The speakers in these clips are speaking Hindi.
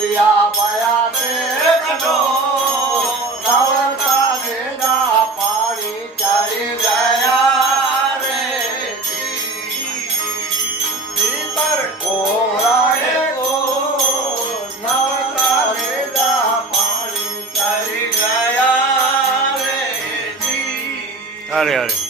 दिया बया में कटो रावण का भेजा पानी चल गया रे। भीतर को राय को गया रे। अरे अरे।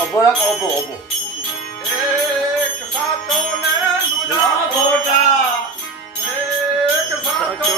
અભો રાખ અભો અભો. એક સાતો ને દુજા ગોટા એક સાતો